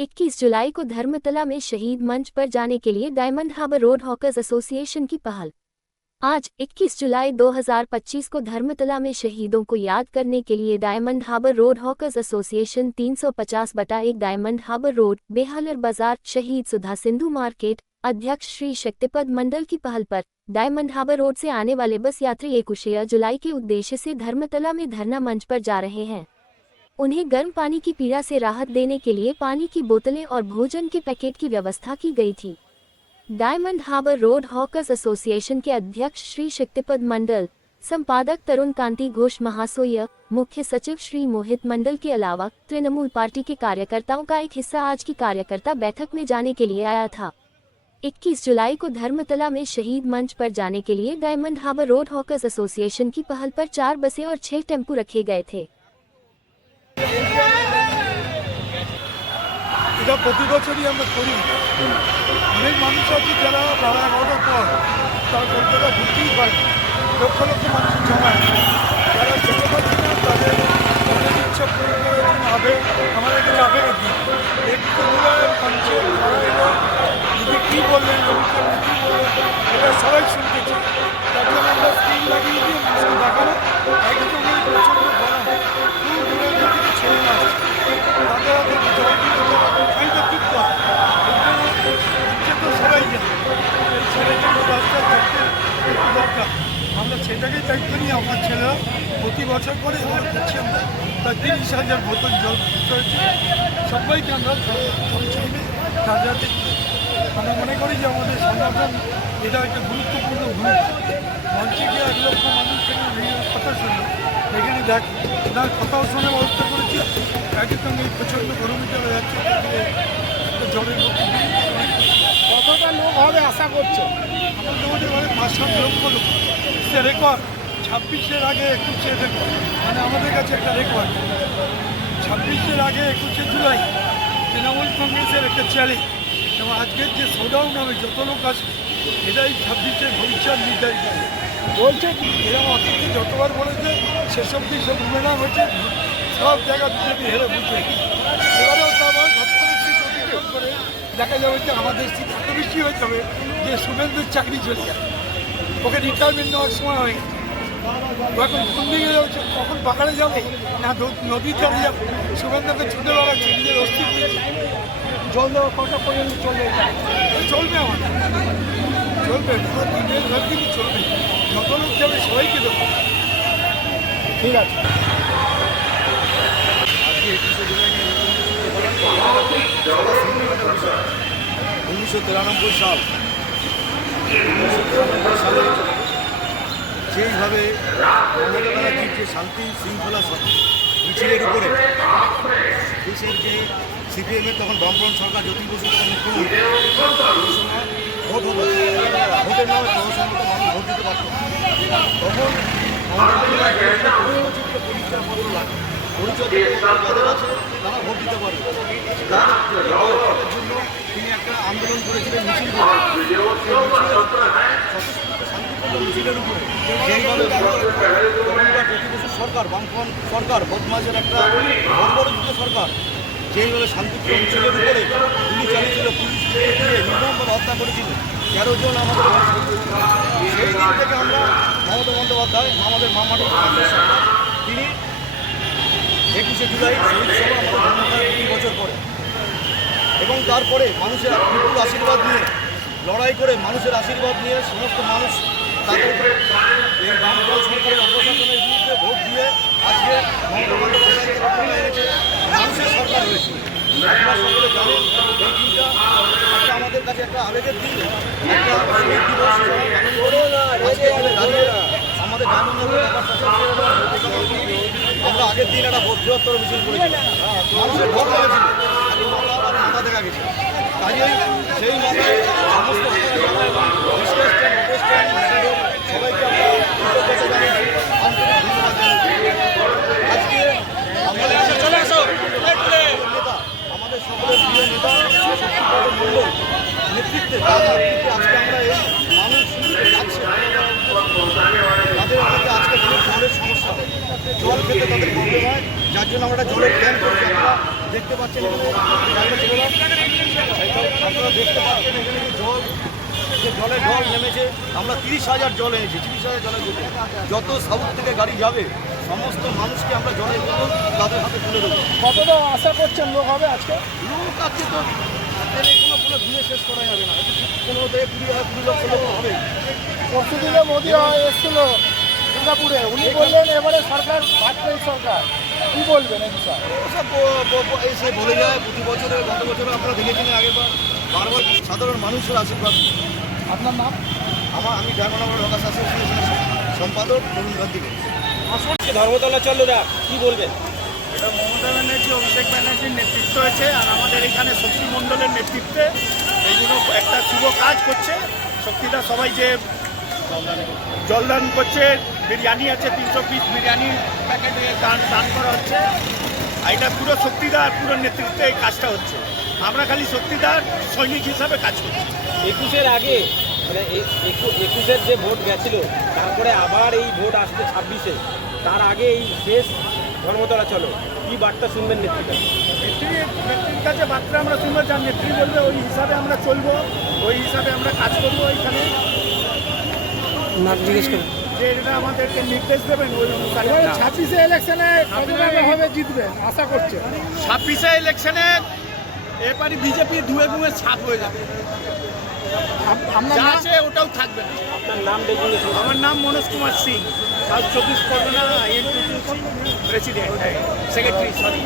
21 जुलाई को धर्मतला में शहीद मंच पर जाने के लिए Diamond Harbour Road hawkers association की पहल। आज 21 जुलाई 2025 को धर्मतला में शहीदों को याद करने के लिए Diamond Harbour Road hawkers Association 350/1 Diamond Harbour Road, बेहालर बाजार, शहीद सुधा सिंधु मार्केट, अध्यक्ष श्री शक्तिपद मंडल की पहल पर डायमंड हार्बर रोड से आने वाले बस यात्री 21 जुलाई के उद्देश्य से धर्मतला में धरना मंच पर जा रहे हैं। उन्हें गर्म पानी की पीड़ा से राहत देने के लिए पानी की बोतलें और भोजन के पैकेट की व्यवस्था की गई थी। Diamond Harbour Road hawkers association के अध्यक्ष श्री शक्तिपद मंडल, संपादक तरुण कांति घोष महाशय, मुख्य सचिव श्री मोहित मंडल के अलावा तृणमूल पार्टी के कार्यकर्ताओं का एक हिस्सा आज की कार्यकर्ता बैठक में जाने के लिए आया था। 21 जुलाई को धर्मतला में शहीद मंच पर जाने के लिए Diamond Harbour Road hawkers association की पहल पर 4 बसें और 6 टेम्पो रखे गए थे। এটা প্রতি বছরই আমরা করি। অনেক মানুষ আছে যারা 11টার পর তারা কলকাতা ঘুরতেই পারে, লক্ষ লক্ষ মানুষ জমা, যারা যেতে পারছে না তাদের অনেক ইচ্ছা পূরণ করার জন্য আমাদের এখানে আবেগ একটু মঞ্চে তারা এলো, যদি কী বললেন রবিকার কী বললেন এটা সবাই শুনতেছে। তার জন্য আমরা স্ক্রিন লাগিয়ে দিয়ে মানুষকে দেখানো একদমই প্রচণ্ড গরম, খুব দূরের দিকে ছেড়ে না তাদের জল খাইতে তৃপ্ত তো সবাই জানে এই ছেলেগুলো রাস্তা থাকতে একটু দরকার। আমরা সেটাকেই দায়িত্ব নিয়ে আমার ছেলেরা প্রতি বছর করে আমরা দিচ্ছি। আমরা প্রায় 30,000 বোতল জল হয়েছে, সবাইকে আমরা জল চাইবে তাদের। আমরা মনে করি যে আমাদের সংগঠন এটা একটা গুরুত্বপূর্ণ ভূমিকা। মঞ্চে গিয়ে 1 লক্ষ মানুষ কথা শুনলো, এখানে দেখ তার কথাও শোনার ব্যবস্থা করেছি। একই সঙ্গে এই প্রচণ্ড গরমটা হয়ে যাচ্ছে, জলের মধ্যে কতটা লোক হবে আশা করছে? মোটামুটি 5-7 লক্ষ লোক। সে রেকর্ড 26-এর আগে 21-এর রেকর্ড, মানে আমাদের কাছে একটা রেকর্ড। 26-এর আগে 21 জুলাই তৃণমূল কংগ্রেসের একটা চ্যালেঞ্জ, এবং আজকের যে শোডাউন হবে যত লোক আসবে এটাই 26-এর ভবিষ্যৎ নির্ধারিত বলছে। এরা অতীতে যতবার বলেছে সেসব দিক সব ঘুমেনা হয়েছে, সব জায়গা থেকে হেরে বুঝে। এবারেও তো আবার অতিক্রম করে দেখা যাবে যে আমাদের সিট এত বেশি হয়ে যাবে যে শুভেন্দুর চাকরি চলে যাবে, ওকে রিটায়ারমেন্ট নেওয়ার সময় হয়ে গেছে। এখন কোন দিকে যাচ্ছে, কখন পাকাড়ে যাবে না নদীর ধারে যাবে, শুভেন্দুকে ছুটে বেড়াচ্ছে নিজের অস্তিত্ব। জল দেওয়া কটা পর্যন্ত চলবে? চলবে আমাদের, চলবে দিনই চলবে, যত লোক যাবে সবাইকে দেবো। ঠিক আছে। আজকে 21 জুলাই 1993 সালে যেইভাবে মমতা ব্যানার্জির যে শান্তি শৃঙ্খলা মিছিলের উপরে দেশের যে সিপিএমের তখন বামফ্রন্ট সরকার জ্যোতি বসু মুখ্যমন্ত্রী, ভোট হতো, ভোটের নামে জনসম্মত মানুষ ভোট দিতে পারত। তখন পরিচয়পত্র লাগে, পরিচয়পত্র যাদের আছে তারা ভোট দিতে পারবে। তার জন্য তিনি একটা আন্দোলন করেছিলেন, মিছিল মিছিলের উপরে যেইভাবে তখনকার জ্যোতি বসু সরকার, বামফ্রন্ট সরকার, বদমাশের একটা বর্বরোচিত সরকার, যেইভাবে শান্তিপ্রিয় মিছিলের উপরে গুলি চালিয়েছিল, পুলিশ দিয়ে নির্মমভাবে হত্যা করেছিল 13 জন আমাদের। সেই দিক থেকে আমরা মমতা বন্দ্যোপাধ্যায়, আমাদের মামাটি সরকার, তিনি 21 জুলাই শহীদ সভা আমাদের জন্মদিনের 2 বছর পরে, এবং তারপরে মানুষের বিপুল আশীর্বাদ নিয়ে লড়াই করে, মানুষের আশীর্বাদ নিয়ে সমস্ত মানুষ তাদের এই বামফ্রন্ট সরকারের অপশাসনের বিরুদ্ধে ভোট দিয়ে আজকে মমতা বন্দ্যোপাধ্যায়কে ক্ষমতায় এনেছে, মানুষের সরকার হয়েছে। আপনারা সকলে জানেন এই দিনটা একটা আমাদের কাছে একটা আবেগের দিন, একটা শহীদ দিবস দাঁড়িয়ে আমাদের আমরা আগের দিন একটা বৃহত্তর মিছিল করেছিলাম, মানুষের ভোট লেগেছিল, মাথা দেখা গেছে। কাজেই সেই মাথায় সমস্ত সবাইকে আমরা কৃতজ্ঞতা জানিয়েছি, আন্তরিক ধন্যবাদ জানিয়েছি। আজকে আমাদের নেতা, আমাদের সকলের প্রিয় নেতা শক্তিপদ মণ্ডল নেতৃত্বে, তার নেতৃত্বে আজকে আমরা এই মানুষ যাচ্ছে, তাদের অনেকে আজকে জলের সমস্যা, জল খেতে তাদের প্রবলেম হয়, যার জন্য আমরা জলের ক্যাম্প করছি। আপনারা দেখতে পাচ্ছেন এখানে যে জলে জল নেমেছে, আমরা 30,000 জল এনেছি, 30,000 জলের বোতল। যত সাউথ থেকে গাড়ি যাবে সমস্ত মানুষকে আমরা জলের বোতল তাদের হাতে তুলে দেবো। কতটা আশা করছেন লোক হবে আজকে? লোক আছে তো এখানে কোনো দিয়ে শেষ করা যাবে না, 20 লক্ষ লোক হবে। পরশুদিনে মোদী এসেছিল সিঙ্গাপুরে, উনি বললেন এবারে সরকার ভাজপেয়ী সরকার, কি বলবেন এই বিষয়ে? ওসব এসে বলে যায় প্রতি বছরে, গত বছরে আপনারা দেখেছেন আগেরবার, বারবার সাধারণ মানুষের আশীর্বাদ। আপনার নাম? আমি ডায়মন্ড হারবার রকার্স অ্যাসোসিয়েশনের সম্পাদক তরুণ গান্ধী। ধর্মতলা চন্দ্রদা কি বলবেন? এটা মমতা ব্যানার্জি, অভিষেক ব্যানার্জির নেতৃত্ব হয়েছে, আর আমাদের এখানে শক্তি মণ্ডলের নেতৃত্বে এইগুলো একটা শুভ কাজ করছে। শক্তিটা সবাই যে জলদান করছে, বিরিয়ানি আছে 300 পিস বিরিয়ানি প্যাকেটে দান করা হচ্ছে, আর এটা পুরো শক্তিদার পুরো নেতৃত্বে এই কাজটা হচ্ছে। আমরা খালি শক্তিদার সৈনিক হিসাবে কাজ করছি। 21-এর আগে মানে 21-এর যে ভোট গেছিল, তারপরে আবার এই ভোট আসছে 26-এ, তার আগে এই শেষ ধর্মতলা চলো, কি বার্তা শুনবেন নেতৃত্বে? নেত্রীর কাছে বার্তা আমরা শুনবো, যার নেত্রী বলবে ওই হিসাবে আমরা চলবো, ওই হিসাবে আমরা কাজ করবো। এইখানে যে এটা আমাদেরকে নির্দেশ দেবেন ওই অনুসারে। 26শে ইলেকশনে কতটা হবে জিতবেন আশা করছেন? 26শে ইলেকশনে এবারই বিজেপি ধুয়ে ধুয়ে ছাপ হয়ে যাবে, আপনার যা নাম? আছে ওটাও থাকবে না। আপনার নাম দেখুন। আমার নাম Manoj Kumar Singh, south 24 Pargana INTTC president, secretary, sorry.